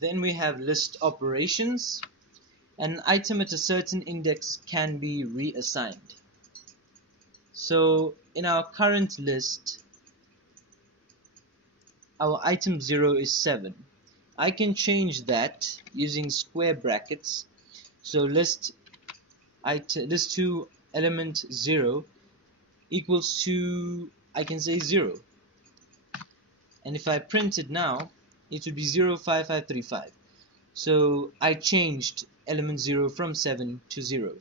Then we have list operations. An item at a certain index can be reassigned. So in our current list, our item 0 is 7. I can change that using square brackets. So list to element 0 equals to, I can say 0. And if I print it now, it would be 05535. So I changed element 0 from 7 to 0.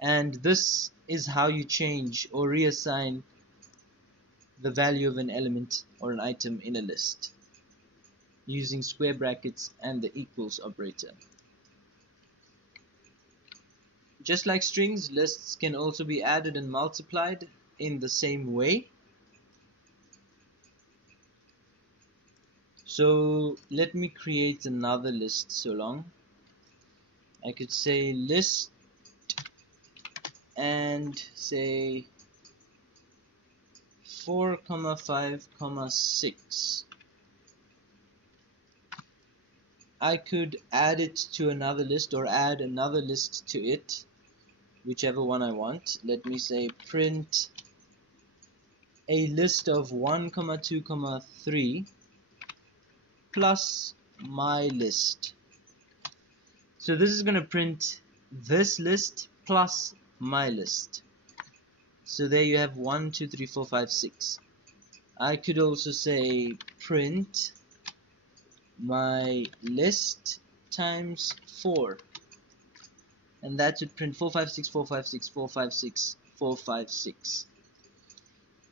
And this is how you change or reassign the value of an element or an item in a list using square brackets and the equals operator. Just like strings, lists can also be added and multiplied in the same way. So let me create another list so long. I could say list and say 4, 5, 6. I could add it to another list or add another list to it, whichever one I want. Let me say print a list of 1, 2, 3 plus my list. So this is going to print this list plus my list. So there you have 1, 2, 3, 4, 5, 6. I could also say print my list times 4, and that would print 4, 5, 6, 4, 5, 6, 4, 5, 6, 4, 5, 6.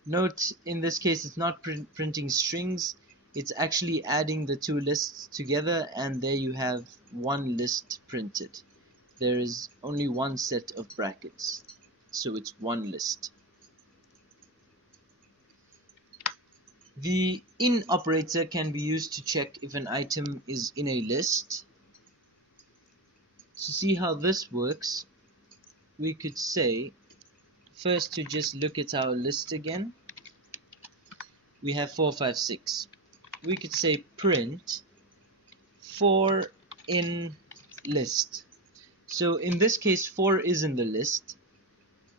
Note in this case it's not printing strings, it's actually adding the two lists together, and there you have one list printed. There is only one set of brackets, so it's one list. The in operator can be used to check if an item is in a list. To see how this works, we could say, first to just look at our list again, we have 4, 5, 6. We could say print 4 in list. So in this case 4 is in the list,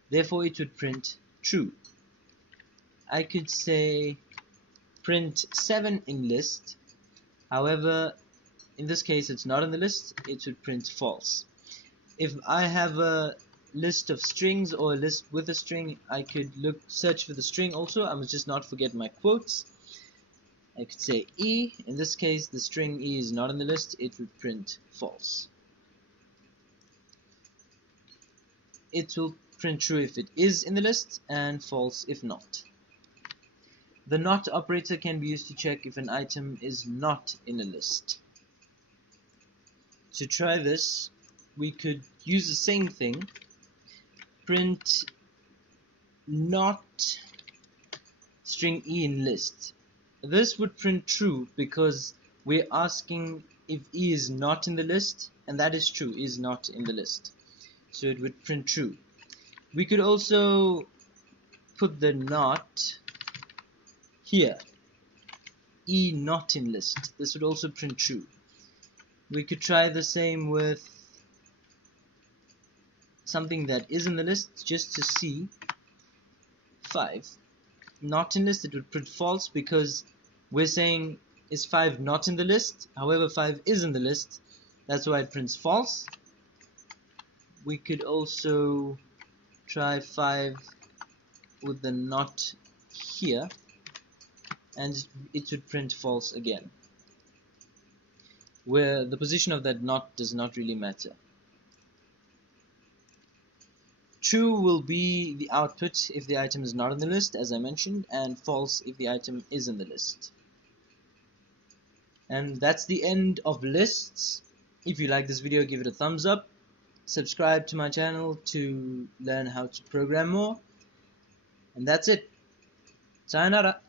therefore it would print true. I could say print 7 in list, however in this case it's not in the list, it would print false. If I have a list of strings or a list with a string, I could search for the string also. I must just not forget my quotes. I could say E. In this case the string E is not in the list, it would print false. It will print true if it is in the list and false if not. The not operator can be used to check if an item is not in a list. To try this, we could use the same thing, print not string E in list. This would print true because we're asking if E is not in the list, and that is true, E is not in the list. So it would print true. We could also put the not here, E not in list. This would also print true. We could try the same with something that is in the list just to see. 5 not in list, it would print false because we're saying is 5 not in the list, however 5 is in the list, that's why it prints false. We could also try 5 with the not here, and it would print false again, where the position of that not does not really matter. True will be the output if the item is not in the list, as I mentioned, and false if the item is in the list. And that's the end of lists. If you like this video, give it a thumbs up. Subscribe to my channel to learn how to program more. And that's it. Sayonara.